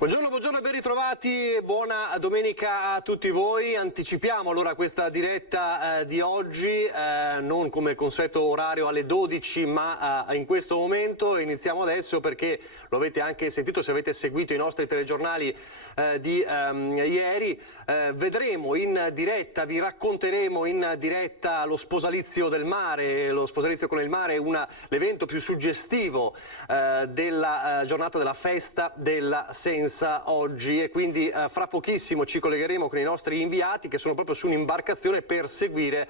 Buongiorno e ben ritrovati, buona domenica a tutti voi. Anticipiamo allora questa diretta di oggi, non come consueto orario alle 12, ma in questo momento. Iniziamo adesso perché lo avete anche sentito se avete seguito i nostri telegiornali di ieri. Vedremo in diretta, vi racconteremo in diretta lo sposalizio del mare, lo sposalizio con il mare, l'evento più suggestivo della giornata della festa della Sensa oggi, e quindi fra pochissimo ci collegheremo con i nostri inviati che sono proprio su un'imbarcazione per seguire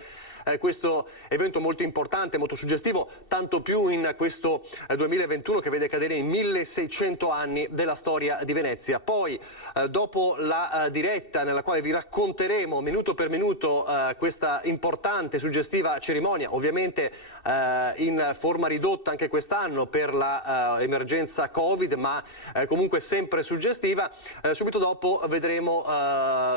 questo evento molto importante, molto suggestivo, tanto più in questo 2021 che vede cadere in 1600 anni della storia di Venezia. Poi dopo la diretta nella quale vi racconteremo minuto per minuto questa importante, suggestiva cerimonia, ovviamente in forma ridotta anche quest'anno per la emergenza Covid, ma comunque sempre suggestiva. Subito dopo vedremo,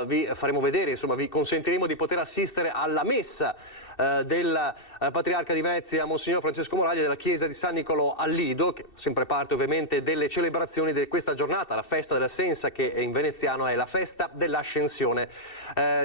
vi faremo vedere, insomma vi consentiremo di poter assistere alla messa del Patriarca di Venezia, Monsignor Francesco Moraglia, della chiesa di San Nicolò al Lido, che sempre parte ovviamente delle celebrazioni di questa giornata, la festa della Sensa, che in veneziano è la festa dell'ascensione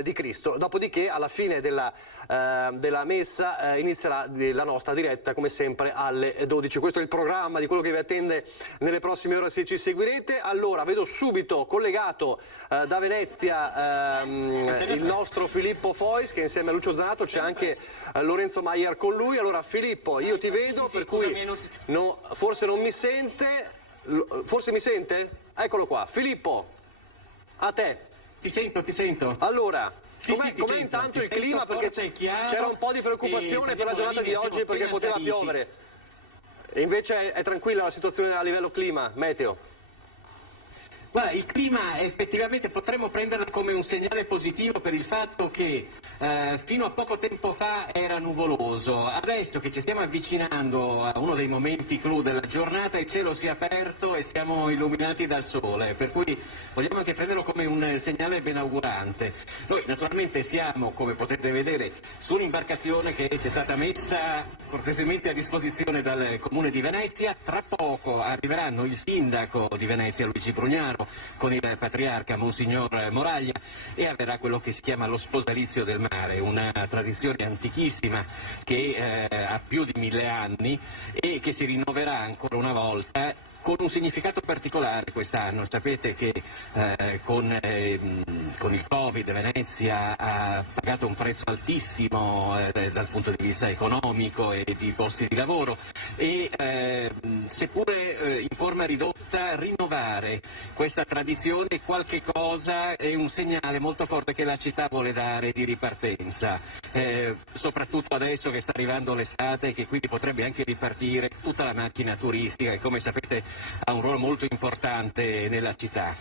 di Cristo. Dopodiché alla fine della messa inizierà la nostra diretta come sempre alle 12. Questo è il programma di quello che vi attende nelle prossime ore se ci seguirete. Allora vedo subito collegato da Venezia il nostro Filippo Fois, che insieme a Lucio Zanato c'è anche Lorenzo Maier con lui. Allora Filippo, io ti vedo, per cui forse non mi sente, forse mi sente? Eccolo qua, Filippo, a te. Ti sento. Allora, Sì, com'è intanto il clima? Perché c'era un po' di preoccupazione per la giornata di oggi perché poteva piovere. E invece è tranquilla la situazione a livello clima, meteo? Guarda, il clima effettivamente potremmo prenderlo come un segnale positivo per il fatto che fino a poco tempo fa era nuvoloso. Adesso che ci stiamo avvicinando a uno dei momenti clou della giornata, il cielo si è aperto e siamo illuminati dal sole, per cui vogliamo anche prenderlo come un segnale benaugurante. Noi naturalmente siamo, come potete vedere, su un'imbarcazione che ci è stata messa cortesemente a disposizione dal Comune di Venezia. Tra poco arriveranno il sindaco di Venezia, Luigi Prugnaro, con il patriarca Monsignor Moraglia, e avverrà quello che si chiama lo sposalizio del mare, una tradizione antichissima che ha più di 1000 anni e che si rinnoverà ancora una volta con un significato particolare quest'anno. Sapete che con il Covid Venezia ha pagato un prezzo altissimo dal punto di vista economico e di posti di lavoro, e seppure in forma ridotta, rinnovare questa tradizione qualche cosa è un segnale molto forte che la città vuole dare di ripartenza, soprattutto adesso che sta arrivando l'estate, che quindi potrebbe anche ripartire tutta la macchina turistica che, come sapete, ha un ruolo molto importante nella città.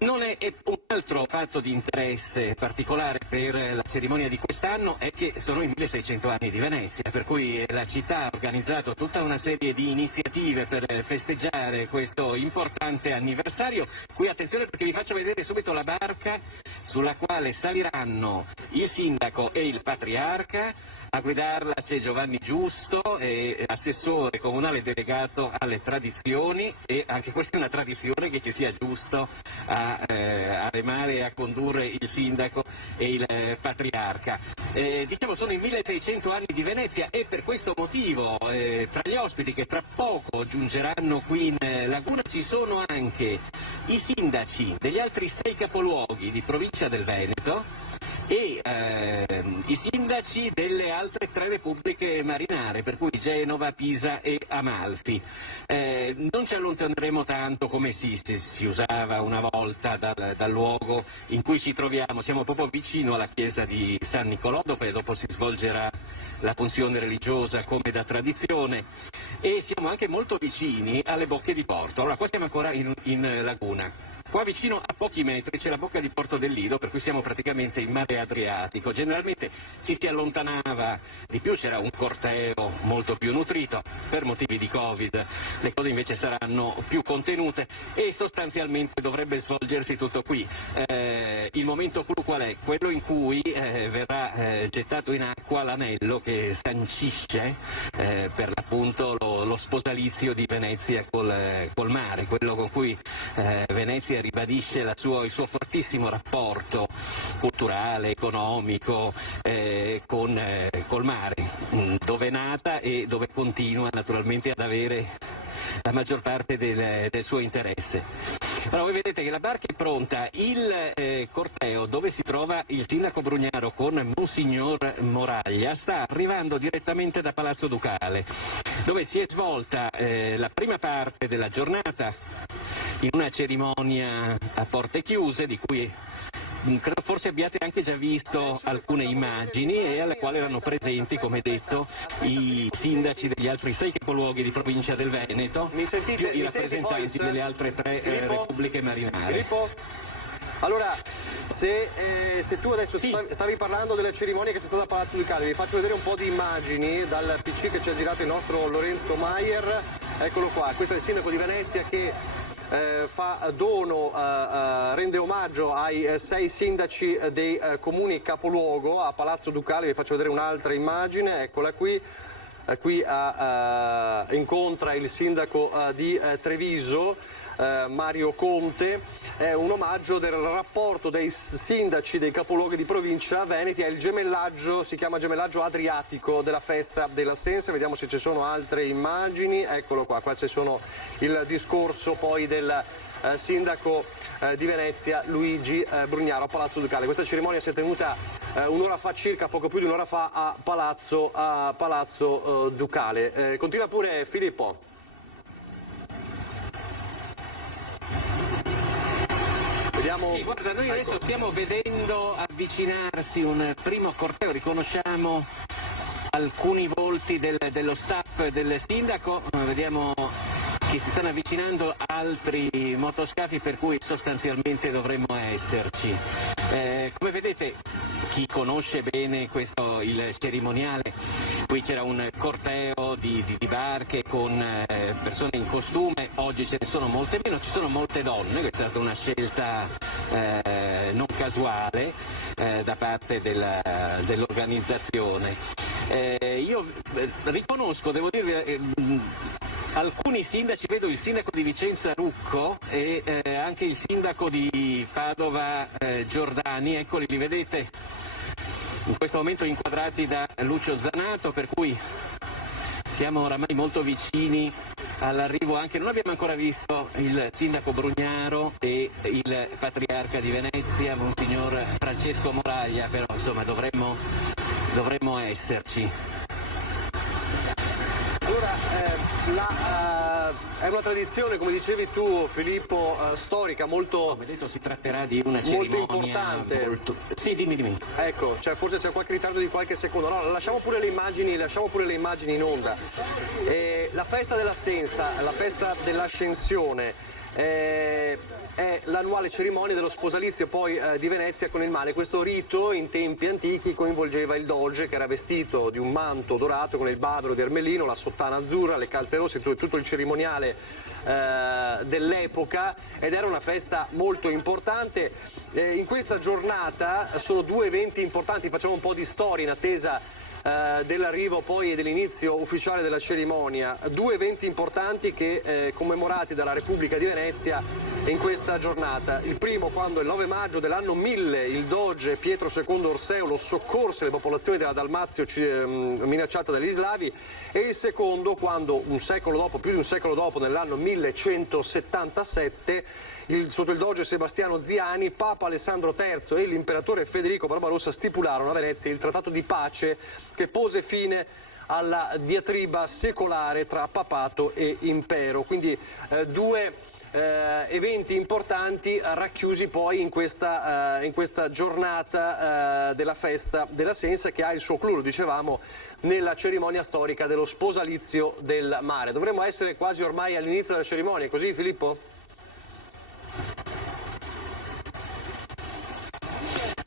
Non è un altro fatto di interesse particolare per la cerimonia di quest'anno è che sono i 1600 anni di Venezia, per cui la città ha organizzato tutta una serie di iniziative per festeggiare questo importante anniversario. Qui attenzione, perché vi faccio vedere subito la barca sulla quale saliranno il sindaco e il patriarca. A guidarla c'è Giovanni Giusto, assessore comunale delegato alle tradizioni, e anche questa è una tradizione che ci sia Giusto a remare e a condurre il sindaco e il patriarca. Diciamo sono i 1600 anni di Venezia, e per questo motivo tra gli ospiti che tra poco giungeranno qui in Laguna ci sono anche i sindaci degli altri 6 capoluoghi di provincia del Veneto e i sindaci delle altre 3 repubbliche marinare, per cui Genova, Pisa e Amalfi. Non ci allontaneremo tanto come si usava una volta dal luogo in cui ci troviamo. Siamo proprio vicino alla chiesa di San Nicolò, dove dopo si svolgerà la funzione religiosa come da tradizione, e siamo anche molto vicini alle bocche di porto. Allora, qua siamo ancora in Laguna. Qua vicino a pochi metri c'è la bocca di Porto del Lido, per cui siamo praticamente in mare Adriatico. Generalmente ci si allontanava di più, c'era un corteo molto più nutrito. Per motivi di Covid le cose invece saranno più contenute e sostanzialmente dovrebbe svolgersi tutto qui. Il momento clou qual è? Quello in cui verrà gettato in acqua l'anello che sancisce per l'appunto lo sposalizio di Venezia col mare, quello con cui Venezia ribadisce il suo fortissimo rapporto culturale, economico col mare, dove è nata e dove continua naturalmente ad avere la maggior parte del suo interesse. Allora, voi vedete che la barca è pronta, il corteo dove si trova il sindaco Brugnaro con Monsignor Moraglia sta arrivando direttamente da Palazzo Ducale, dove si è svolta la prima parte della giornata in una cerimonia a porte chiuse di cui credo forse abbiate anche già visto alcune immagini e alle quali erano presenti, come detto, i sindaci degli altri 6 capoluoghi di provincia del Veneto, più i rappresentanti delle altre 3 repubbliche marinare. Filippo? Allora, se tu adesso stavi parlando della cerimonia che c'è stata a Palazzo Ducale, vi faccio vedere un po' di immagini dal PC che ci ha girato il nostro Lorenzo Maier. Eccolo qua, questo è il sindaco di Venezia che fa dono, rende omaggio ai 6 sindaci dei comuni capoluogo a Palazzo Ducale. Vi faccio vedere un'altra immagine, eccola qui. Qui incontra il sindaco di Treviso, Mario Conte. È un omaggio del rapporto dei sindaci dei capoluoghi di provincia veneti, è il gemellaggio, si chiama gemellaggio adriatico della festa della Sensa. Vediamo se ci sono altre immagini, eccolo qua, qua ci sono il discorso poi del sindaco di Venezia Luigi Brugnaro a Palazzo Ducale. Questa cerimonia si è tenuta un'ora fa circa, poco più di un'ora fa a Palazzo Ducale. Continua pure Filippo. Vediamo. Sì, guarda, noi adesso stiamo vedendo avvicinarsi un primo corteo, riconosciamo alcuni volti dello staff del sindaco, vediamo che si stanno avvicinando altri motoscafi, per cui sostanzialmente dovremmo esserci. Come vedete, chi conosce bene il cerimoniale, qui c'era un corteo di barche con persone in costume, oggi ce ne sono molte meno, ci sono molte donne, questa è stata una scelta non casuale da parte dell'organizzazione. Io riconosco, devo dirvi, alcuni sindaci, vedo il sindaco di Vicenza Rucco e anche il sindaco di Padova Giordani, eccoli, li vedete in questo momento inquadrati da Lucio Zanato, per cui siamo oramai molto vicini all'arrivo. Anche non abbiamo ancora visto il sindaco Brugnaro e il patriarca di Venezia, Monsignor Francesco Moraglia, però insomma dovremmo esserci. È una tradizione, come dicevi tu Filippo, storica, molto, come detto, si tratterà di una cerimonia molto importante. Sì, dimmi. Ecco, forse c'è qualche ritardo di qualche secondo. No, lasciamo pure le immagini in onda. La festa della Sensa, la festa dell'Ascensione, è l'annuale cerimonia dello sposalizio poi di Venezia con il mare. Questo rito in tempi antichi coinvolgeva il doge, che era vestito di un manto dorato con il babero di Ermelino, la sottana azzurra, le calze rosse, tutto il cerimoniale dell'epoca, ed era una festa molto importante. In questa giornata sono 2 eventi importanti, facciamo un po' di storia in attesa dell'arrivo poi e dell'inizio ufficiale della cerimonia. 2 eventi importanti che commemorati dalla Repubblica di Venezia in questa giornata. Il primo, quando il 9 maggio dell'anno 1000 il doge Pietro II Orseulo soccorse le popolazioni della Dalmazia minacciata dagli slavi, e il secondo, quando più di un secolo dopo, nell'anno 1177, sotto il doge Sebastiano Ziani, Papa Alessandro III e l'imperatore Federico Barbarossa stipularono a Venezia il trattato di pace che pose fine alla diatriba secolare tra papato e impero. Quindi 2 eventi importanti racchiusi poi in questa giornata della festa della Sensa, che ha il suo clou, lo dicevamo, nella cerimonia storica dello sposalizio del mare. Dovremmo essere quasi ormai all'inizio della cerimonia, così Filippo?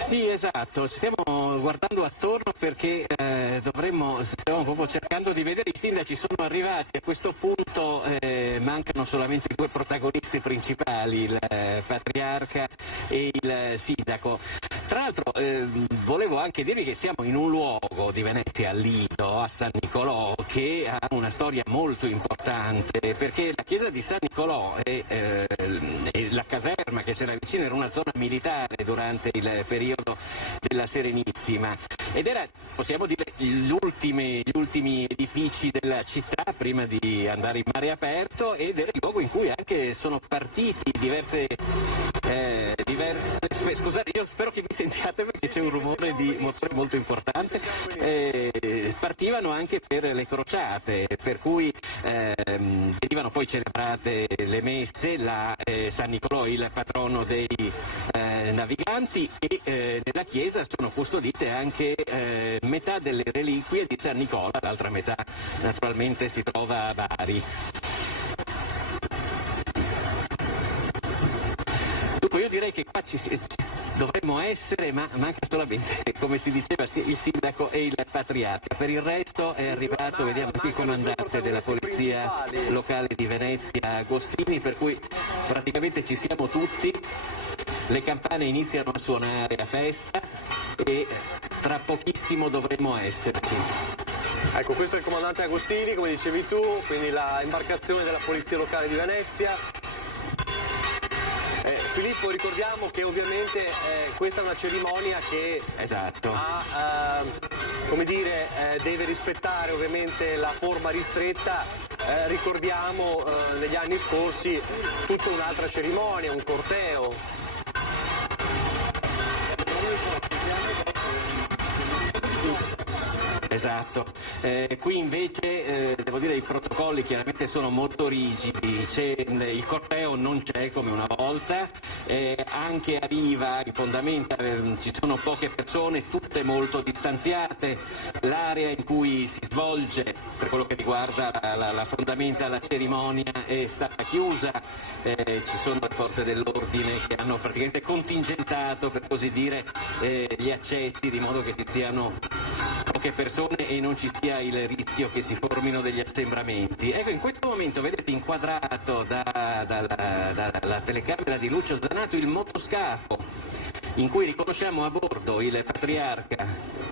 Sì, esatto, ci stiamo guardando attorno perché stiamo proprio cercando di vedere. I sindaci sono arrivati, a questo punto mancano solamente i due protagonisti principali, il patriarca e il sindaco. Tra l'altro volevo anche dirvi che siamo in un luogo di Venezia, al Lido, a San Nicolò, che ha una storia molto importante, perché la chiesa di San Nicolò e la caserma che c'era vicino era una zona militare durante il periodo della Serenissima ed era, possiamo dire, gli ultimi edifici della città prima di andare in mare aperto, ed era il luogo in cui anche sono partiti diverse scusate, io spero che mi sentiate perché c'è un rumore di motore molto importante. Partivano anche per le crociate, per cui venivano poi celebrate le messe, San Nicolò, il patrono dei naviganti, e nella chiesa sono custodite anche metà delle reliquie di San Nicola, l'altra metà naturalmente si trova a Bari. Dunque io direi che qua ci dovremmo essere, ma manca solamente, come si diceva, il sindaco e il patriarca. Per il resto è arrivato, vediamo, anche il comandante della polizia locale di Venezia, Agostini, per cui praticamente ci siamo tutti. Le campane iniziano a suonare a festa e tra pochissimo dovremmo esserci. Ecco, questo è il comandante Agostini, come dicevi tu, quindi la imbarcazione della polizia locale di Venezia. Filippo, ricordiamo che ovviamente questa è una cerimonia che esatto. Deve rispettare ovviamente la forma ristretta. Ricordiamo negli anni scorsi tutta un'altra cerimonia, un corteo. Esatto, qui invece devo dire i protocolli chiaramente sono molto rigidi, il corteo non c'è come una volta, anche a riva, in fondamenta ci sono poche persone, tutte molto distanziate, l'area in cui si svolge per quello che riguarda la fondamenta, la cerimonia è stata chiusa, ci sono le forze dell'ordine che hanno praticamente contingentato, per così dire, gli accessi, di modo che ci siano poche persone e non ci sia il rischio che si formino degli assembramenti. Ecco, in questo momento vedete inquadrato dalla telecamera di Lucio Zanato il motoscafo in cui riconosciamo a bordo il patriarca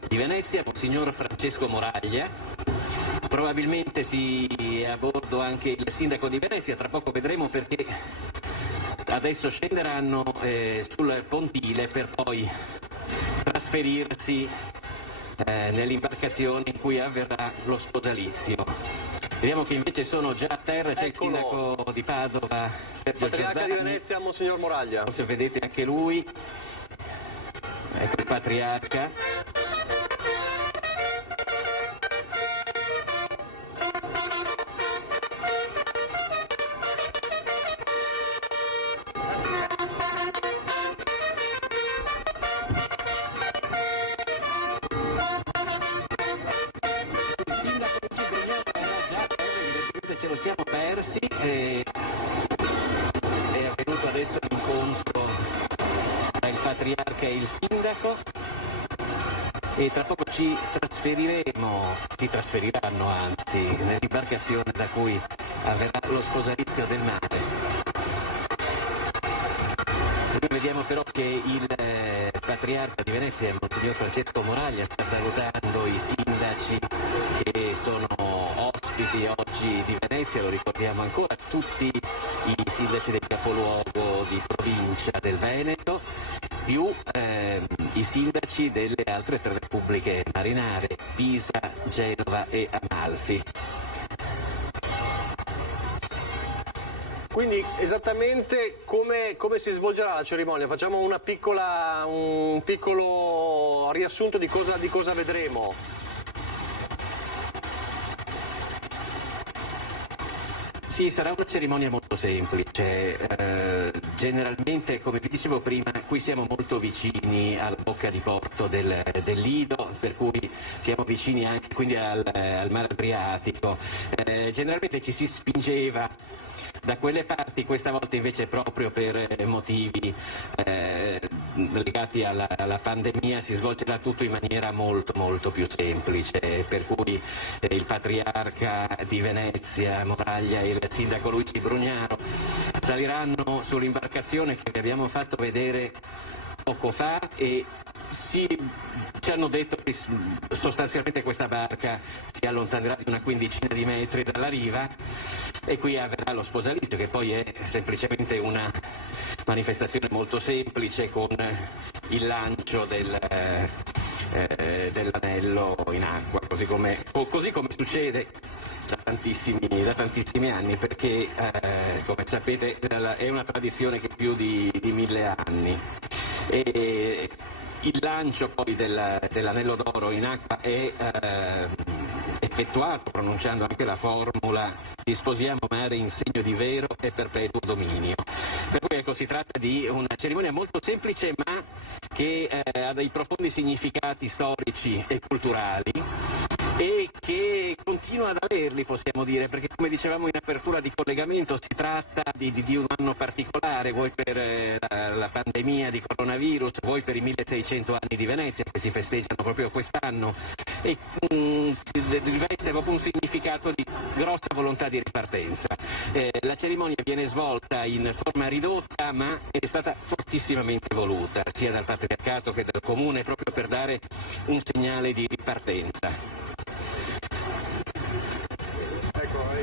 di Venezia, Monsignor Francesco Moraglia. Probabilmente è a bordo anche il sindaco di Venezia, tra poco vedremo, perché adesso scenderanno sul pontile per poi trasferirsi nell'imbarcazione in cui avverrà lo sposalizio. Vediamo che invece sono già a terra, c'è il sindaco di Padova, Sergio Patriarca Giordani. di Venezia, Monsignor Moraglia. Forse vedete anche lui. Ecco il patriarca. Ce lo siamo persi e è avvenuto adesso l'incontro tra il patriarca e il sindaco e tra poco si trasferiranno anzi nell'imbarcazione da cui avverrà lo sposalizio del mare. Noi vediamo però che il patriarca di Venezia, Monsignor Francesco Moraglia, sta salutando i sindaci che sono ospiti oggi di Venezia, lo ricordiamo ancora, tutti i sindaci del capoluogo di provincia del Veneto, più i sindaci delle altre tre repubbliche marinare, Pisa, Genova e Amalfi. Quindi esattamente come si svolgerà la cerimonia? Facciamo un piccolo riassunto di cosa vedremo. Sì, sarà una cerimonia molto semplice. Generalmente, come vi dicevo prima, qui siamo molto vicini alla bocca di porto del Lido, per cui siamo vicini anche quindi al mare Adriatico. Generalmente ci si spingeva da quelle parti, questa volta invece proprio per motivi legati alla pandemia si svolgerà tutto in maniera molto più semplice, per cui il patriarca di Venezia, Moraglia, e il sindaco Luigi Brugnaro saliranno sull'imbarcazione che vi abbiamo fatto vedere poco fa e ci hanno detto che sostanzialmente questa barca si allontanerà di una quindicina di metri dalla riva e qui avverrà lo sposalizio, che poi è semplicemente una manifestazione molto semplice con il lancio dell'anello in acqua, così come succede da tantissimi anni, perché come sapete è una tradizione che ha più di 1000 anni. E il lancio poi dell'anello d'oro in acqua è effettuato pronunciando anche la formula "Ti sposiamo mare in segno di vero e perpetuo dominio". Per cui ecco, si tratta di una cerimonia molto semplice ma che ha dei profondi significati storici e culturali e che continua ad averli, possiamo dire, perché come dicevamo in apertura di collegamento si tratta di un anno particolare, voi per la pandemia di coronavirus, voi per i 1600 anni di Venezia che si festeggiano proprio quest'anno e riveste proprio un significato di grossa volontà di ripartenza. La cerimonia viene svolta in forma ridotta ma è stata fortissimamente voluta sia dal patriarcato che dal comune proprio per dare un segnale di ripartenza.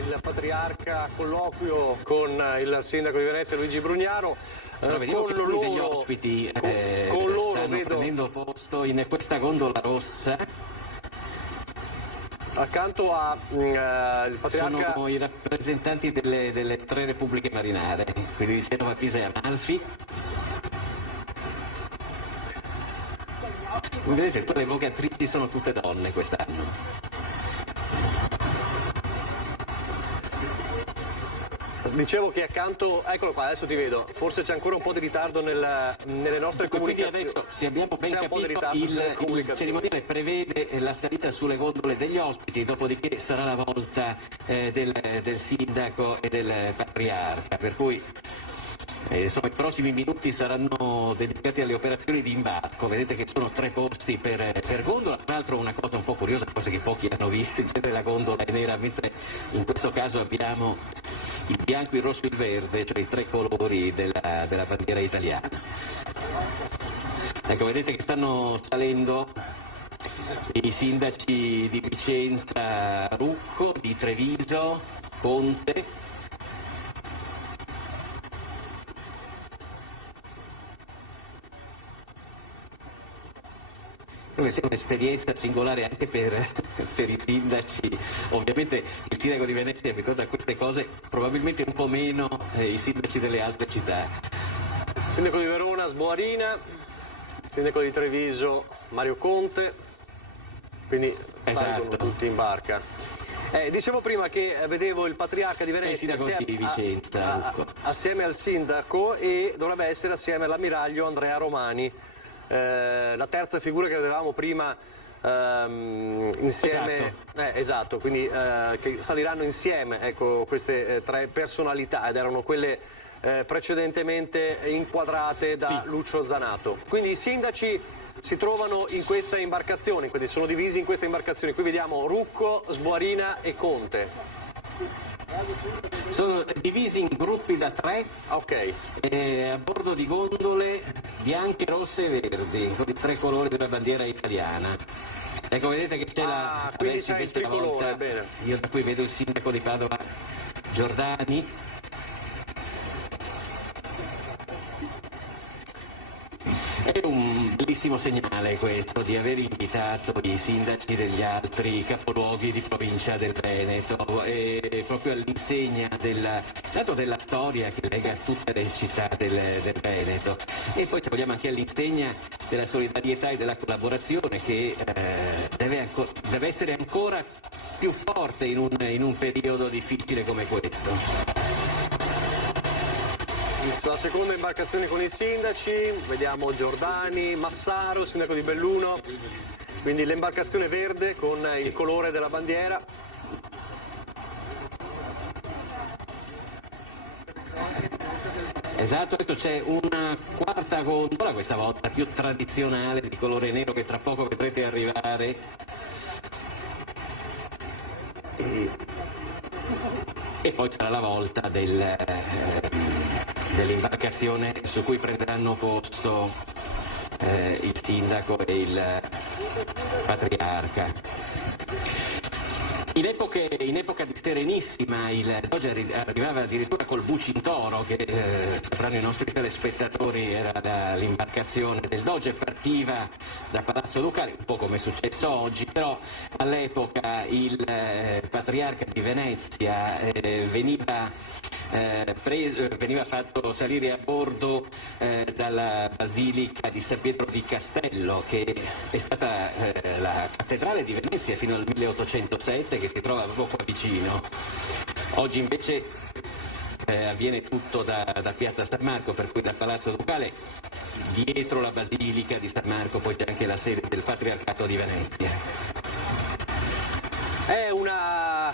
Il patriarca colloquio con il sindaco di Venezia Luigi Brugnaro. Vediamo che alcuni degli ospiti stanno prendendo posto in questa gondola rossa. Accanto a il patriarca sono i rappresentanti delle 3 repubbliche marinare, quindi di Genova, Pisa e Amalfi. Vedete, tutte le vocatrici sono tutte donne quest'anno. Dicevo che accanto, eccolo qua, adesso ti vedo, forse c'è ancora un po' di ritardo nelle nostre comunicazioni. Quindi adesso, se abbiamo ben capito, il cerimoniale prevede la salita sulle gondole degli ospiti, dopodiché sarà la volta del sindaco e del patriarca, per cui insomma, i prossimi minuti saranno dedicati alle operazioni di imbarco. Vedete che sono 3 posti per gondola. Tra l'altro una cosa un po' curiosa, forse che pochi hanno visto, in genere la gondola è nera, mentre in questo caso abbiamo il bianco, il rosso e il verde, cioè i 3 colori della bandiera italiana. Ecco, vedete che stanno salendo i sindaci di Vicenza, Rucco, di Treviso, Conte. Credo che sia un'esperienza singolare anche per i sindaci. Ovviamente il sindaco di Venezia è abituato a queste cose, probabilmente un po' meno i sindaci delle altre città. Sindaco di Verona Sboarina, sindaco di Treviso Mario Conte, quindi salgono tutti in barca. Dicevo prima che vedevo il patriarca di Venezia assieme al sindaco e dovrebbe essere assieme all'ammiraglio Andrea Romani. La terza figura che vedevamo prima insieme, esatto, quindi che saliranno insieme, ecco, queste 3 personalità ed erano quelle precedentemente inquadrate da Lucio Zanato. Quindi i sindaci si trovano in questa imbarcazione, quindi sono divisi in questa imbarcazione. Qui vediamo Rucco, Sboarina e Conte. Sono divisi in gruppi da 3, a bordo di gondole bianche, rosse e verdi, con i 3 colori della bandiera italiana. Ecco, vedete che c'è adesso invece la volta, io da qui vedo il sindaco di Padova Giordani. È un bellissimo segnale questo di aver invitato i sindaci degli altri capoluoghi di provincia del Veneto, e proprio all'insegna tanto della storia che lega tutte le città del Veneto, e poi se vogliamo anche all'insegna della solidarietà e della collaborazione che deve essere ancora più forte in un periodo difficile come questo. La seconda imbarcazione con i sindaci, vediamo Giordani, Massaro, sindaco di Belluno, quindi l'imbarcazione verde con il colore della bandiera. Esatto, adesso c'è una quarta gondola, questa volta più tradizionale, di colore nero, che tra poco vedrete arrivare. E poi sarà la volta dell'imbarcazione su cui prenderanno posto il sindaco e il patriarca. In epoca di Serenissima il Doge arrivava addirittura col Bucintoro, che sapranno i nostri telespettatori era l'imbarcazione del Doge, partiva da Palazzo Ducale, un po' come è successo oggi, però all'epoca il patriarca di Venezia veniva fatto salire a bordo dalla Basilica di San Pietro di Castello, che è stata la cattedrale di Venezia fino al 1807, che si trova proprio qua vicino. Oggi invece avviene tutto da Piazza San Marco, per cui dal Palazzo Ducale, dietro la Basilica di San Marco, poi c'è anche la sede del Patriarcato di Venezia. È una...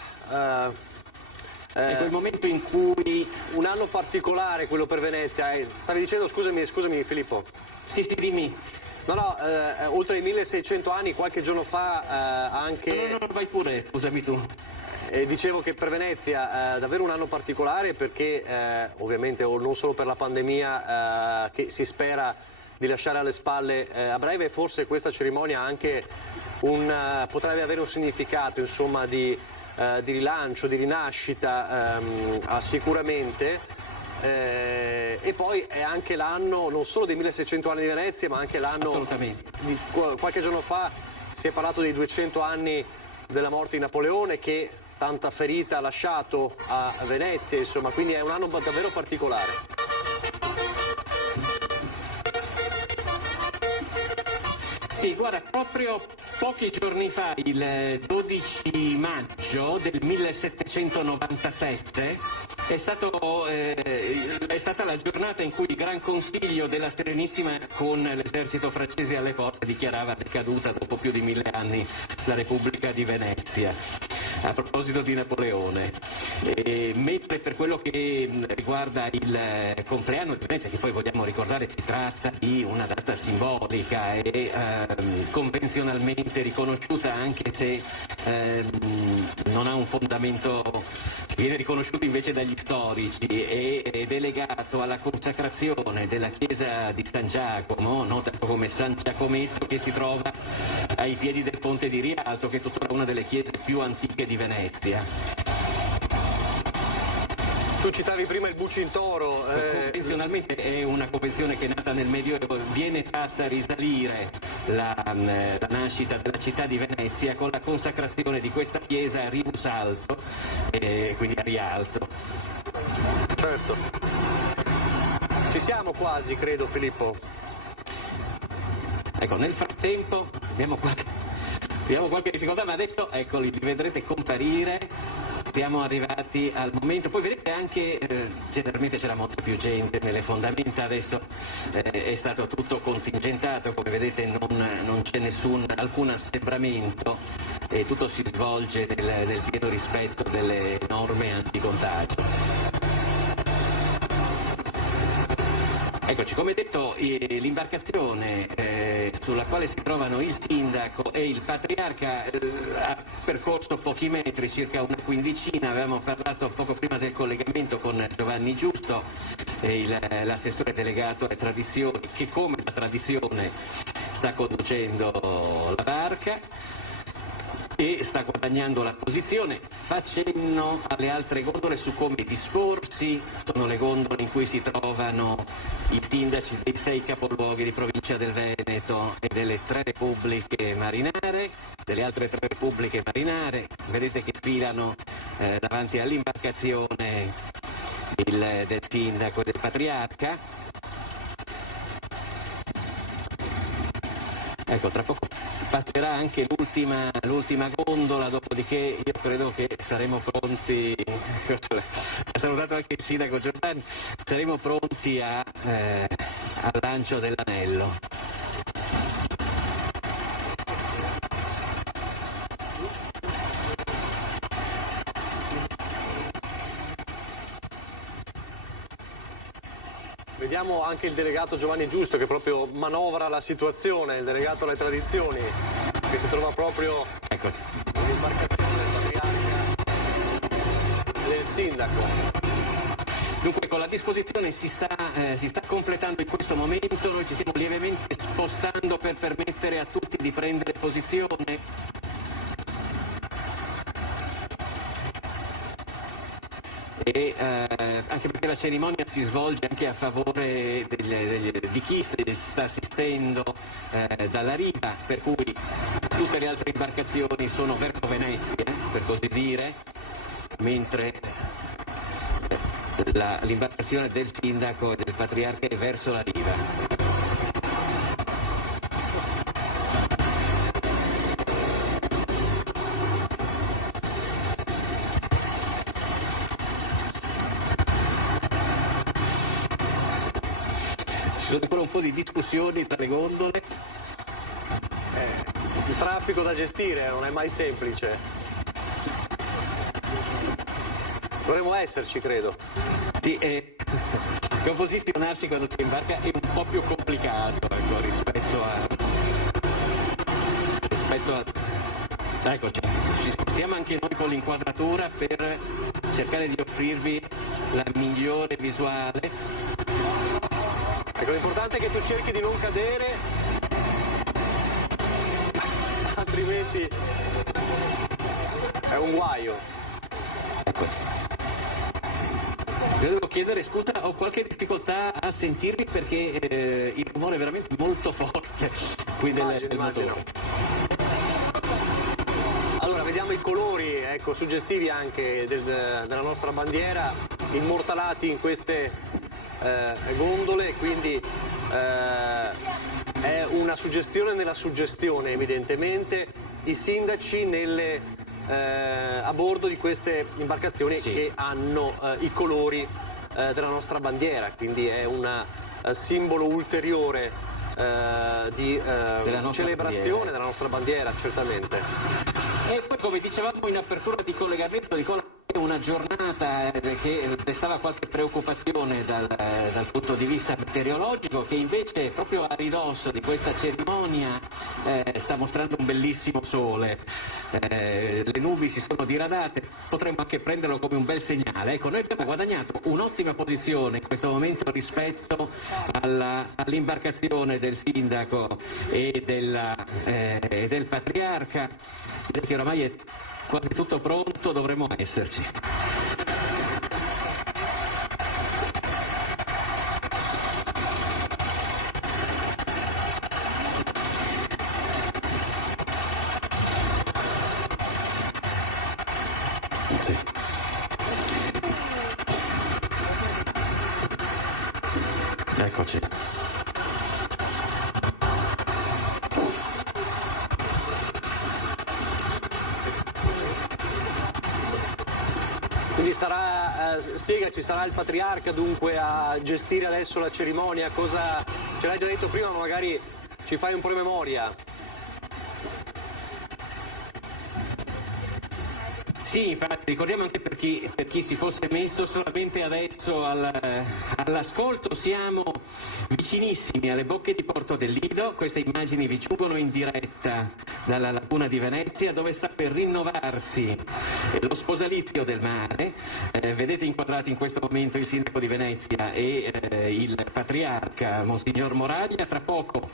È quel momento in cui... Un anno particolare quello per Venezia. Stavi dicendo, scusami Filippo. Sì, dimmi. No, oltre i 1600 anni, qualche giorno fa anche... No, vai pure, scusami tu. Dicevo che per Venezia davvero un anno particolare, perché ovviamente non solo per la pandemia che si spera di lasciare alle spalle a breve, forse questa cerimonia anche potrebbe avere un significato, insomma, di rilancio, di rinascita sicuramente. E poi è anche l'anno non solo dei 1600 anni di Venezia, ma anche l'anno di qualche giorno fa si è parlato dei 200 anni della morte di Napoleone, che tanta ferita ha lasciato a Venezia, insomma, quindi è un anno davvero particolare. Sì, guarda, proprio pochi giorni fa, il 12 maggio del 1797, è stata la giornata in cui il Gran Consiglio della Serenissima, con l'esercito francese alle porte, dichiarava decaduta dopo più di 1000 anni la Repubblica di Venezia. A proposito di Napoleone, mentre per quello che riguarda il compleanno di Venezia, che poi vogliamo ricordare, si tratta di una data simbolica e convenzionalmente riconosciuta, anche se non ha un fondamento che viene riconosciuto invece dagli storici, ed è legato alla consacrazione della chiesa di San Giacomo, nota come San Giacometto, che si trova ai piedi del ponte di Rialto, che è tuttora una delle chiese più antiche di Venezia. Tu citavi prima il Bucintoro. Convenzionalmente è una convenzione che è nata nel Medioevo, viene fatta risalire la nascita della città di Venezia con la consacrazione di questa chiesa a Rius Alto, quindi a Rialto. Certo. Ci siamo quasi, credo, Filippo. Ecco, nel frattempo abbiamo qualche difficoltà, ma adesso eccoli, li vedrete comparire. Siamo arrivati al momento, poi vedete anche, generalmente c'era molta più gente nelle fondamenta, adesso è stato tutto contingentato, come vedete non c'è alcun assembramento e tutto si svolge nel pieno rispetto delle norme anticontagio. Eccoci, come detto, l'imbarcazione sulla quale si trovano il sindaco e il patriarca ha percorso pochi metri, circa una quindicina. Avevamo parlato poco prima del collegamento con Giovanni Giusto, l'assessore delegato alle tradizioni, che come la tradizione sta conducendo la barca e sta guadagnando la posizione. Facendo alle altre gondole su come disporsi. Sono le gondole in cui si trovano i sindaci dei 6 capoluoghi di provincia del Veneto e delle 3 repubbliche marinare, delle altre 3 repubbliche marinare. Vedete che sfilano davanti all'imbarcazione del sindaco e del patriarca. Ecco, tra poco passerà anche l'ultima gondola, dopodiché io credo che saremo pronti, ha salutato anche il sindaco Giordani, saremo pronti al lancio dell'anello. Vediamo anche il delegato Giovanni Giusto che proprio manovra la situazione, il delegato alle tradizioni, che si trova proprio nell'imbarcazione del patriarca e del sindaco. Dunque con la disposizione si sta completando in questo momento, noi ci stiamo lievemente spostando per permettere a tutti di prendere posizione. E anche perché la cerimonia si svolge anche a favore di chi sta assistendo dalla riva, per cui tutte le altre imbarcazioni sono verso Venezia, per così dire, mentre l'imbarcazione del sindaco e del patriarca è verso la riva. Ci sono ancora un po' di discussioni tra le gondole. Il traffico da gestire non è mai semplice. Dovremmo esserci, credo. Sì, posizionarsi quando si imbarca è un po' più complicato, ecco, rispetto a... Eccoci, ci spostiamo anche noi con l'inquadratura per cercare di offrirvi la migliore visuale. Ecco, l'importante è che tu cerchi di non cadere, altrimenti è un guaio. Ecco. Io devo chiedere scusa, ho qualche difficoltà a sentirvi perché il rumore è veramente molto forte qui del motore. Allora, vediamo i colori, ecco, suggestivi anche della nostra bandiera, immortalati in queste gondole, quindi è una suggestione nella suggestione, evidentemente. I sindaci a bordo di queste imbarcazioni, sì, che hanno i colori della nostra bandiera, quindi è un simbolo ulteriore di celebrazione della nostra bandiera, certamente. E poi, come dicevamo in apertura di collegamento, una giornata che destava qualche preoccupazione dal punto di vista meteorologico, che invece proprio a ridosso di questa cerimonia sta mostrando un bellissimo sole. Le nubi si sono diradate, potremmo anche prenderlo come un bel segnale. Ecco, noi abbiamo guadagnato un'ottima posizione in questo momento rispetto all'imbarcazione del sindaco e del patriarca, perché oramai è quasi tutto pronto, dovremmo esserci. Sì. Eccoci. Quindi spiegaci, sarà il patriarca dunque a gestire adesso la cerimonia? Cosa ce l'hai già detto prima, ma magari ci fai un promemoria? Sì, infatti, ricordiamo anche per chi si fosse messo solamente adesso all'ascolto, siamo vicinissimi alle bocche di Porto del Lido. Queste immagini vi giungono in diretta dalla laguna di Venezia, dove sta per rinnovarsi lo sposalizio del mare. Vedete inquadrati in questo momento il sindaco di Venezia e il patriarca Monsignor Moraglia. Tra poco,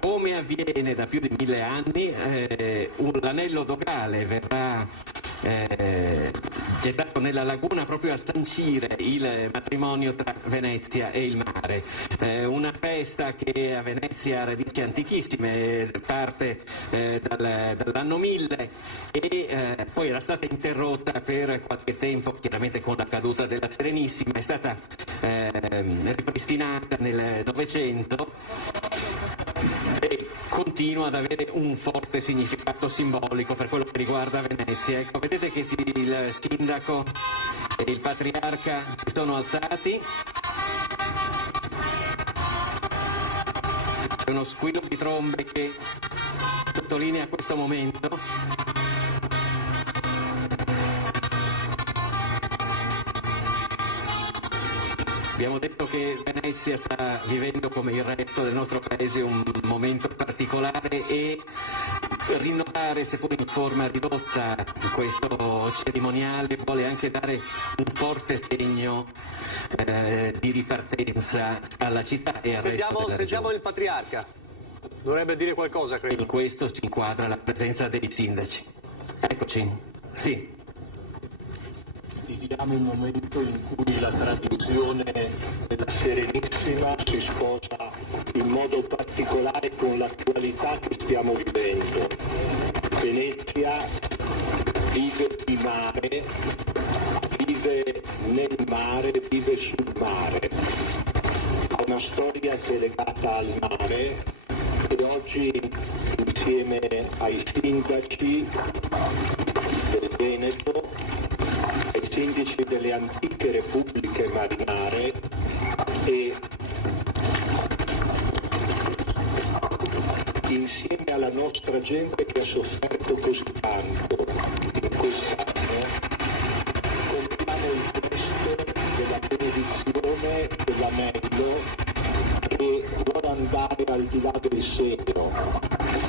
come avviene da più di 1000 anni, l'anello dogale verrà gettato nella laguna proprio a sancire il matrimonio tra Venezia e il mare. Una festa che a Venezia ha radici antichissime, parte dall'anno 1000 e poi era stata interrotta per qualche tempo, chiaramente con la caduta della Serenissima, è stata ripristinata nel Novecento e continua ad avere un forte significato simbolico per quello che riguarda Venezia. Ecco, vedete che il sindaco e il patriarca si sono alzati. C'è uno squillo di trombe che sottolinea questo momento. Abbiamo detto che Venezia sta vivendo come il resto del nostro paese un momento particolare e rinnovare, seppur in forma ridotta, questo cerimoniale vuole anche dare un forte segno di ripartenza alla città e al resto della regione. Sentiamo il Patriarca, dovrebbe dire qualcosa, credo. In questo si inquadra la presenza dei sindaci. Eccoci. Sì. Viviamo un momento in cui la tradizione della Serenissima si sposa in modo particolare con l'attualità che stiamo vivendo. Venezia vive di mare, vive nel mare, vive sul mare. Ha una storia che è legata al mare e oggi, insieme ai sindaci del Veneto, ai sindaci delle antiche repubbliche marinare e insieme alla nostra gente che ha sofferto così tanto in quest'anno, compiamo il gesto della benedizione dell'anello che vuole andare al di là del segno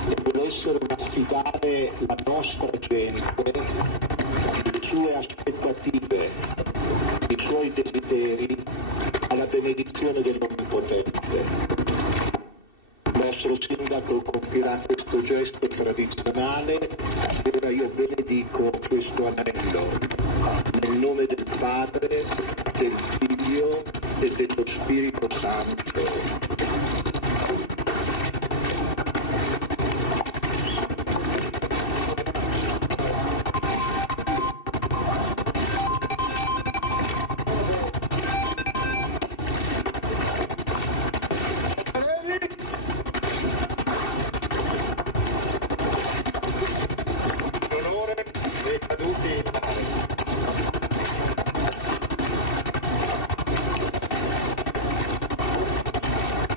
e vuole essere un affidare la nostra gente, le sue aspettative, i suoi desideri alla benedizione dell'Onnipotente. Il nostro sindaco compirà questo gesto tradizionale e ora io benedico questo anello nel nome del Padre, del Figlio e dello Spirito Santo.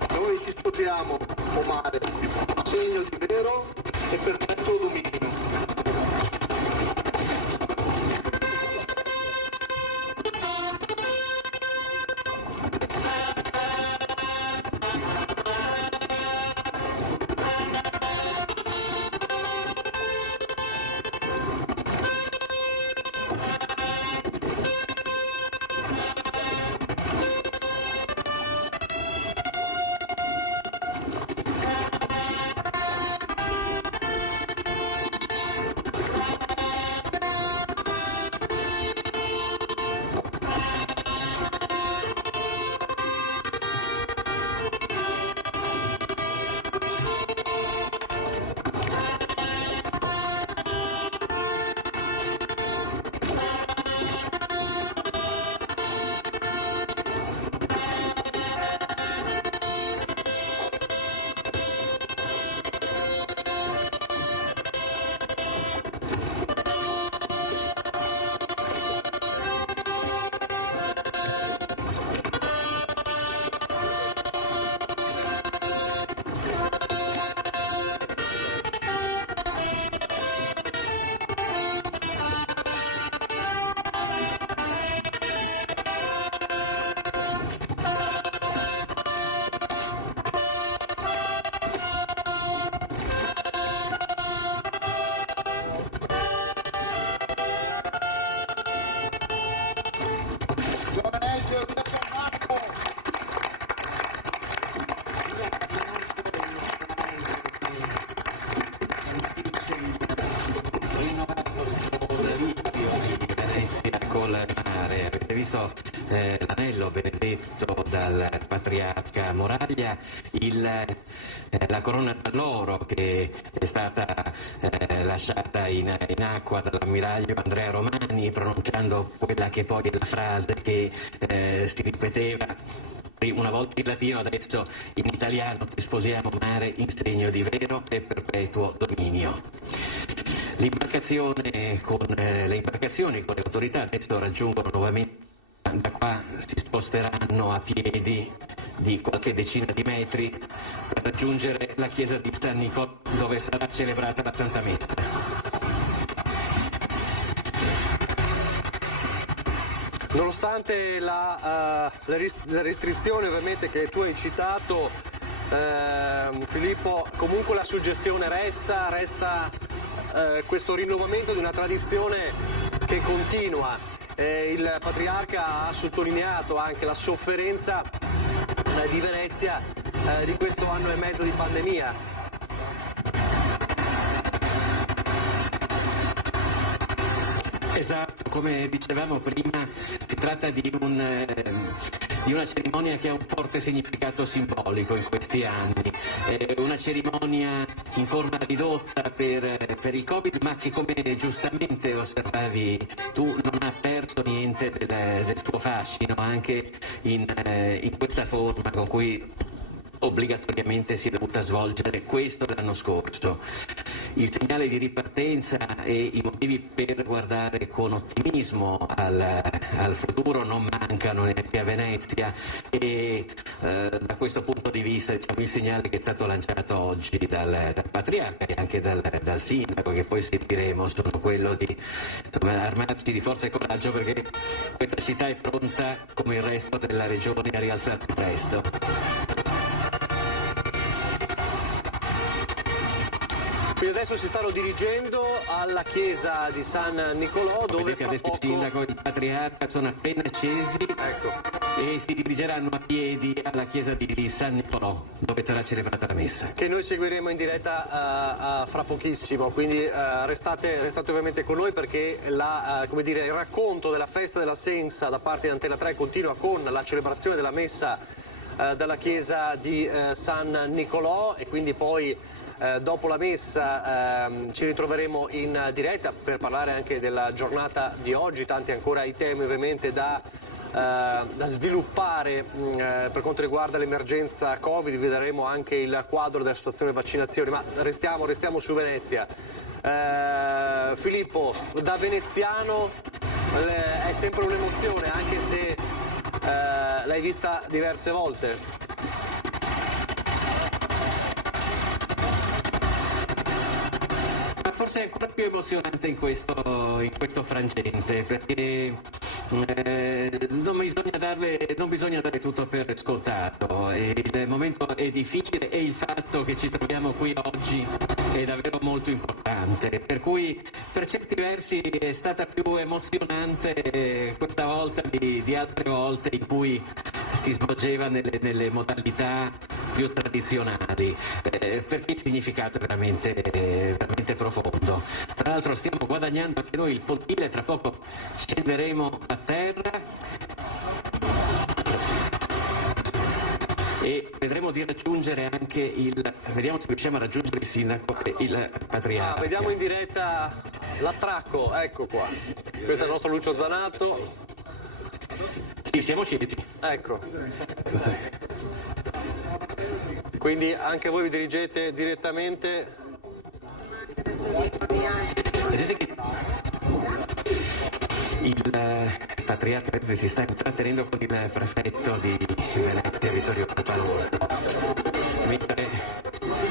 Noi ti sposiamo, o mare, segno di vero e perfetto dominio. L'anello benedetto dal Patriarca Moraglia, la corona d'alloro che è stata lasciata in acqua dall'ammiraglio Andrea Romani, pronunciando quella che poi è la frase che si ripeteva una volta in latino, adesso in italiano: ti sposiamo mare in segno di vero e perpetuo dominio. Le imbarcazioni con le autorità adesso raggiungono nuovamente. Da qua si sposteranno a piedi di qualche decina di metri per raggiungere la chiesa di San Nicolò, dove sarà celebrata la Santa Messa. Nonostante la le restrizioni ovviamente che tu hai citato, Filippo, comunque la suggestione resta questo rinnovamento di una tradizione che continua. Il Patriarca ha sottolineato anche la sofferenza di Venezia di questo anno e mezzo di pandemia. Esatto, come dicevamo prima, si tratta di una cerimonia che ha un forte significato simbolico in questi anni, una cerimonia in forma ridotta per il Covid, ma che, come giustamente osservavi tu, non ha perso niente del suo fascino, anche in questa forma con cui obbligatoriamente si è dovuta svolgere questo l'anno scorso. Il segnale di ripartenza e i motivi per guardare con ottimismo al futuro non mancano neanche a Venezia e da questo punto di vista, diciamo, il segnale che è stato lanciato oggi dal Patriarca e anche dal Sindaco, che poi sentiremo, sono quello di armarci di forza e coraggio, perché questa città è pronta, come il resto della regione, a rialzarsi presto. Quindi adesso si stanno dirigendo alla chiesa di San Nicolò, dove vedete adesso il Sindaco e il Patriarca sono appena scesi, e si dirigeranno a piedi alla chiesa di San Nicolò, dove sarà celebrata la messa. Che noi seguiremo in diretta fra pochissimo, quindi restate ovviamente con noi, perché il racconto della festa della Sensa da parte di Antena 3 continua con la celebrazione della messa dalla chiesa di San Nicolò, e quindi poi dopo la messa ci ritroveremo in diretta per parlare anche della giornata di oggi, tanti ancora i temi ovviamente da sviluppare per quanto riguarda l'emergenza Covid. Vi daremo anche il quadro della situazione vaccinazioni, ma restiamo su Venezia. Filippo, da veneziano è sempre un'emozione, anche se l'hai vista diverse volte. Forse è ancora più emozionante in questo frangente, perché non bisogna dare tutto per scontato. Il momento è difficile e il fatto che ci troviamo qui oggi è davvero molto importante, per cui per certi versi è stata più emozionante questa volta di altre volte in cui si svolgeva nelle modalità più tradizionali, perché il significato è veramente profondo. Tra l'altro stiamo guadagnando anche noi il pontile, tra poco scenderemo a terra e vedremo di raggiungere anche vediamo se riusciamo a raggiungere il Sindaco e il Patriarca. Vediamo in diretta l'attracco, ecco qua. Questo è il nostro Lucio Zanato. Sì, siamo scesi. Ecco. Quindi anche voi vi dirigete direttamente. Vedete che il Patriarca si sta intrattenendo con il prefetto di Venezia, Vittorio Falpalordo, mentre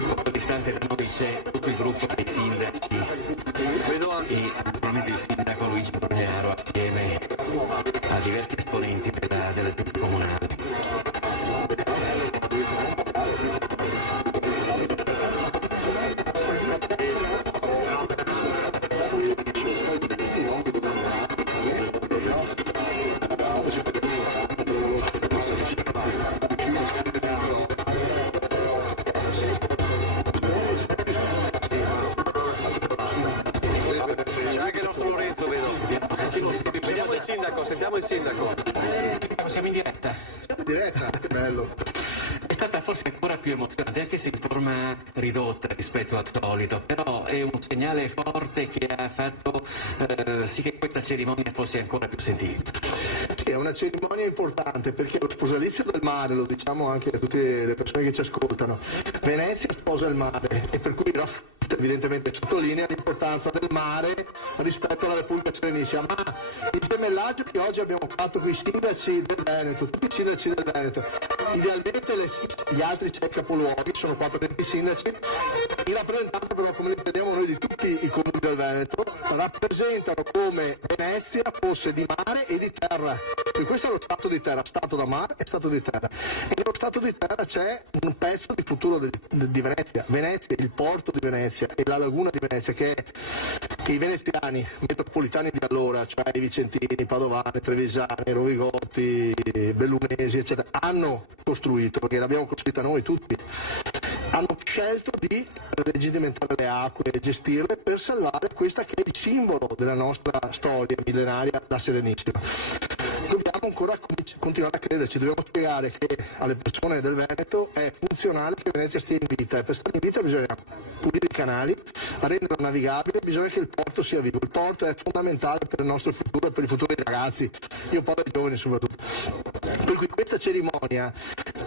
poco distante da noi c'è tutto il gruppo dei sindaci e naturalmente il sindaco Luigi Brugnaro assieme a diversi esponenti della giunta comunale. Sentiamo il sindaco. Siamo in diretta. Che bello. È stata forse ancora più emozionante, anche se in forma ridotta rispetto al solito, però è un segnale forte che ha fatto sì che questa cerimonia fosse ancora più sentita. Sì, è una cerimonia importante perché lo sposalizio del mare, lo diciamo anche a tutte le persone che ci ascoltano, Venezia sposa il mare e per cui evidentemente sottolinea l'importanza del mare rispetto alla Repubblica Serenissima, ma il gemellaggio che oggi abbiamo fatto con i sindaci del Veneto, tutti i sindaci del Veneto, idealmente gli altri 6 capoluoghi, sono qua presenti i sindaci, in rappresentanza però, come li vediamo noi, di tutti i comuni del Veneto, rappresentano come Venezia fosse di mare e di terra, E questo è lo stato di terra, stato da mare e stato di terra. E nello stato di terra c'è un pezzo di futuro di Venezia. Venezia, il porto di Venezia e la laguna di Venezia che i veneziani metropolitani di allora, cioè i vicentini, i padovani, trevisani, rovigotti, bellunesi, eccetera, hanno costruito, perché l'abbiamo costruita noi tutti. Hanno scelto di reggimentare le acque e gestirle per salvare questa che è il simbolo della nostra storia millenaria, la Serenissima. Dobbiamo ancora continuare a crederci, dobbiamo spiegare che alle persone del Veneto è funzionale che Venezia stia in vita, e per stare in vita bisogna pulire i canali, renderla navigabile, bisogna che il porto sia vivo. Il porto è fondamentale per il nostro futuro e per il futuro dei ragazzi, io parlo dei giovani soprattutto. Per cui questa cerimonia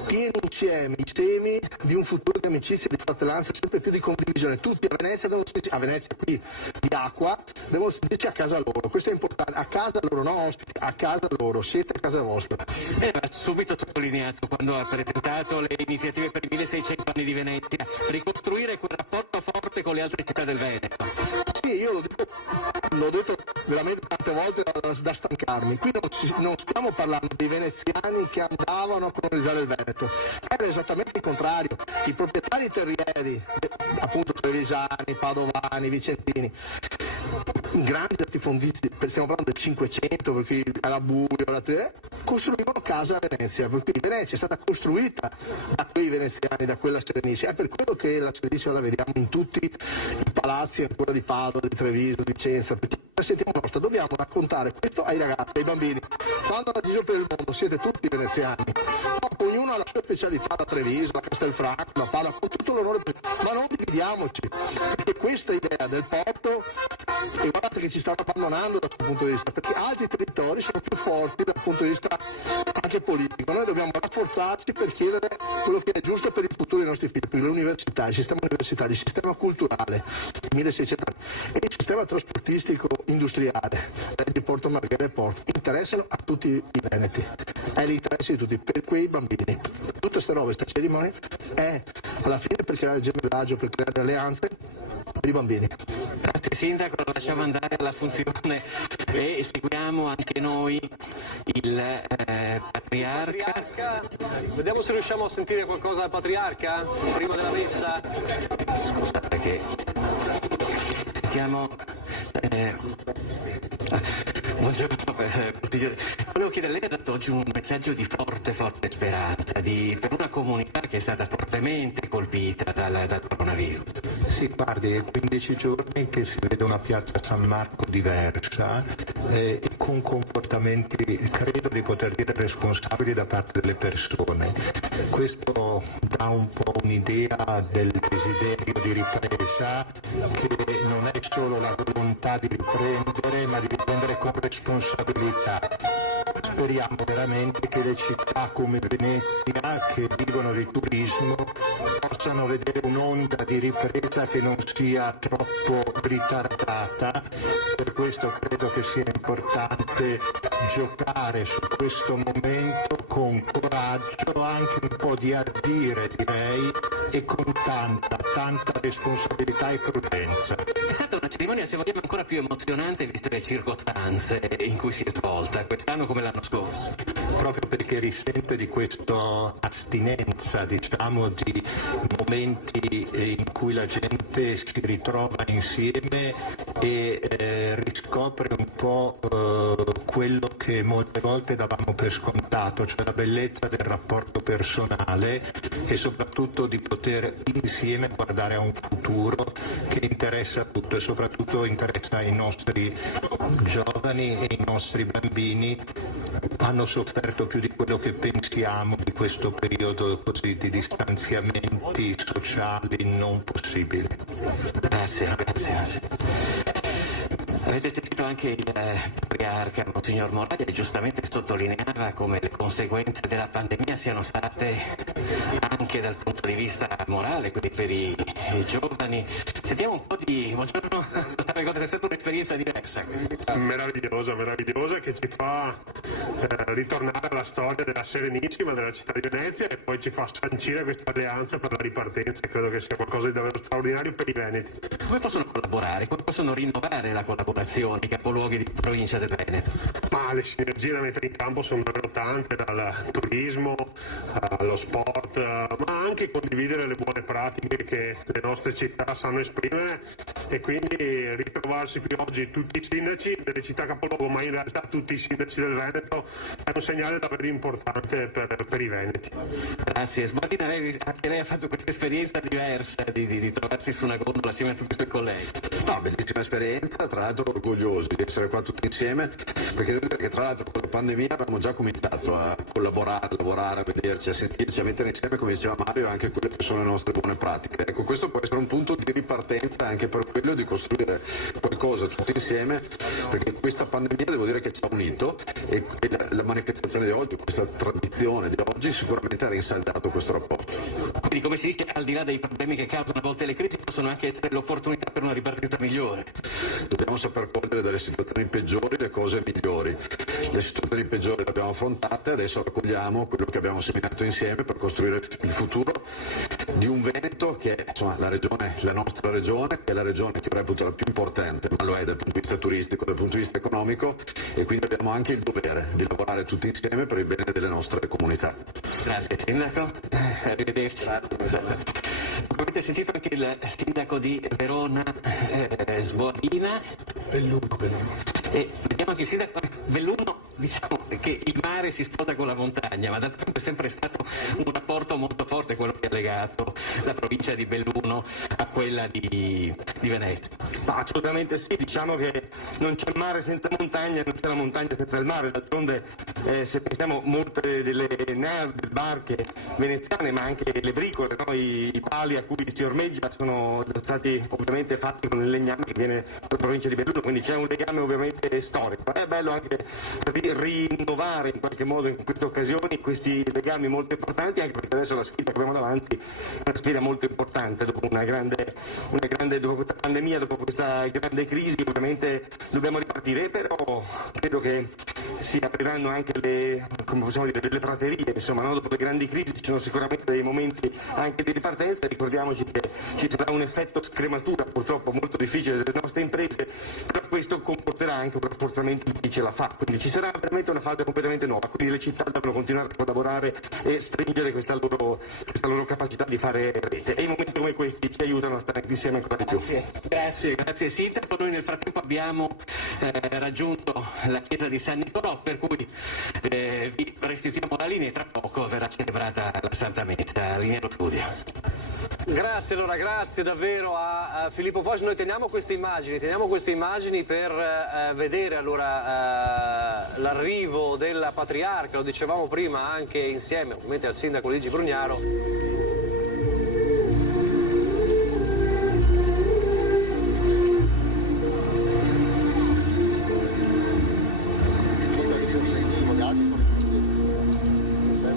tiene insieme i semi di un futuro di amicizia, di fratellanza, sempre più di condivisione. Tutti a Venezia devono sentirci, a Venezia qui di acqua, devono sentirci a casa loro. Questo è importante, a casa loro, no ospiti, a casa loro, siete a casa vostra. Va subito sottolineato quando ha presentato le iniziative per i 1600 anni di Venezia, ricostruire quel rapporto forte con le altre città del Veneto. Sì, io l'ho detto veramente tante volte da stancarmi. Qui non stiamo parlando dei veneziani che andavano a colonizzare il Veneto, era esattamente il contrario. I proprietari terrieri, appunto trevisani, padovani, vicentini, grandi latifondisti, stiamo parlando del 500, perché era buio, costruivano casa a Venezia, per cui Venezia è stata costruita da quei veneziani, da quella Serenissima. È per quello che la Serenissima la vediamo in tutti i palazzi ancora di Padova, di Treviso, di Vicenza, perché la sentiamo nostra. Dobbiamo raccontare questo ai ragazzi, ai bambini. Quando andate in giro per il mondo siete tutti veneziani. Dopo ognuno ha la sua specialità, da Treviso, da Castelfranco, da Padova, con tutto l'onore, ma non dividiamoci, perché questa idea del porto, e guardate che ci stanno abbandonando dal punto di vista, perché altri territori sono più forti dal punto di vista anche politico. Noi dobbiamo rafforzarci per chiedere quello che è giusto per il futuro dei nostri figli, per l'università, il sistema universitario, il sistema culturale, 1600 anni, e il sistema trasportistico industriale, di Porto Marghera e Porto, interessano a tutti i veneti, è l'interesse di tutti, per quei bambini. Tutte queste robe, questa cerimonia è alla fine per creare gemellaggio, per creare alleanze per i bambini. Grazie Sindaco, lo lasciamo andare alla funzione e seguiamo anche noi il Patriarca. Vediamo se riusciamo a sentire qualcosa dal Patriarca prima della messa. Scusate che sentiamo. Buongiorno, Consigliere. Volevo chiedere, lei ha dato oggi un messaggio di forte speranza per una comunità che è stata fortemente colpita dal coronavirus. Sì, guardi, è 15 giorni che si vede una piazza San Marco diversa e con comportamenti, credo di poter dire, responsabili da parte delle persone. Questo dà un po' un'idea del desiderio di ripresa, che non è solo la volontà di riprendere, ma di riprendere con responsabilità. Speriamo veramente che le città come Venezia, che vivono di turismo, possano vedere un'onda di ripresa che non sia troppo ritardata. Per questo credo che sia importante giocare su questo momento con coraggio, anche un po' di ardire direi, e con tanta responsabilità e prudenza. È stata una cerimonia, se vogliamo, ancora più emozionante viste le circostanze in cui si è svolta, quest'anno come l'anno scorso. Proprio perché risente di questa astinenza, diciamo, di momenti in cui la gente si ritrova insieme e riscopre un po' quello che molte volte davamo per scontato, cioè la bellezza del rapporto personale e soprattutto di poter insieme guardare a un futuro che interessa tutto e soprattutto interessa i nostri giovani e i nostri bambini. Hanno sofferto più di quello che pensiamo di questo periodo così di distanziamenti sociali non possibili. Grazie. Avete sentito anche il Patriarca, Monsignor Moraglia, che giustamente sottolineava come le conseguenze della pandemia siano state anche dal punto di vista morale, quindi per i giovani, Sentiamo un po' di... Buongiorno, è stata un'esperienza diversa questa. Meravigliosa che ci fa ritornare alla storia della Serenissima, della città di Venezia, e poi ci fa sancire questa alleanza per la ripartenza. Credo che sia qualcosa di davvero straordinario per i veneti. Come possono collaborare? Come possono rinnovare la collaborazione i capoluoghi di provincia del Veneto? Ma le sinergie da mettere in campo sono davvero tante, dal turismo allo sport, ma anche condividere le buone pratiche che le nostre città sanno esprimere, e quindi ritrovarsi qui oggi tutti i sindaci delle città capoluogo, ma in realtà tutti i sindaci del Veneto, è un segnale davvero importante per i veneti. Grazie. Sbordina, anche lei ha fatto questa esperienza diversa di trovarsi su una gondola assieme a tutti i suoi colleghi. No, bellissima esperienza, tra l'altro orgogliosi di essere qua tutti insieme, perché devo dire che tra l'altro con la pandemia abbiamo già cominciato a collaborare, a lavorare, a vederci, a sentirci, a mettere insieme, come diceva Mario, anche quelle che sono le nostre buone pratiche. Ecco, questo può essere un punto di ripartenza anche per quello di costruire qualcosa tutti insieme, perché questa pandemia devo dire che ci ha unito, e la manifestazione di oggi, questa tradizione di oggi sicuramente ha rinsaldato questo rapporto. Quindi, come si dice, al di là dei problemi che causano a volte le crisi, possono anche essere l'opportunità per una ripartenza migliore. Dobbiamo saper cogliere dalle situazioni peggiori le cose migliori. Le situazioni peggiori le abbiamo affrontate, adesso raccogliamo quello che abbiamo seminato insieme per costruire il futuro di un Veneto che è, insomma, la nostra regione, che è la regione che reputo la più importante, ma lo è dal punto di vista turistico, dal punto di vista economico, e quindi abbiamo anche il dovere di lavorare tutti insieme per il bene delle nostre comunità. Grazie Sindaco, arrivederci. Grazie. Come avete sentito anche il sindaco di Verona, Sbordina. Belluno. E vediamo anche il sindaco Belluno, diciamo che il mare si sposa con la montagna, ma d'altronde è sempre stato un rapporto molto forte quello che ha legato la provincia di Belluno a quella di Venezia. Ma assolutamente sì, diciamo che non c'è mare senza montagna, non c'è la montagna senza il mare. D'altronde se pensiamo, molte delle navi, delle barche veneziane, ma anche le bricole, no? I pali a cui si ormeggia sono stati ovviamente fatti con il legname che viene dalla provincia di Belluno, quindi c'è un legame ovviamente storico. È bello anche rinnovare in qualche modo in queste occasioni questi legami molto importanti, anche perché adesso la sfida che abbiamo davanti è una sfida molto importante dopo dopo questa pandemia, dopo questa grande crisi. Ovviamente dobbiamo ripartire, però credo che si apriranno anche delle praterie, insomma, no? Dopo le grandi crisi ci sono sicuramente dei momenti anche di ripartenza. Ricordiamoci che ci sarà un effetto scrematura purtroppo molto difficile delle nostre imprese, però questo comporterà anche un rafforzamento di chi ce la fa, quindi ci sarà veramente una fase completamente nuova, quindi le città devono continuare a collaborare e stringere questa loro capacità di fare rete, e i momenti come questi ci aiutano a stare insieme ancora di più. Grazie Sindaco. Noi nel frattempo abbiamo raggiunto la chiesa di San Nicolò, per cui vi restituiamo la linea e tra poco verrà celebrata la Santa Messa. Linea allo studio. Grazie, allora, grazie davvero a Filippo Foggi. Noi teniamo queste immagini per vedere allora l'arrivo della patriarca, lo dicevamo prima anche insieme ovviamente al sindaco Luigi Brugnaro.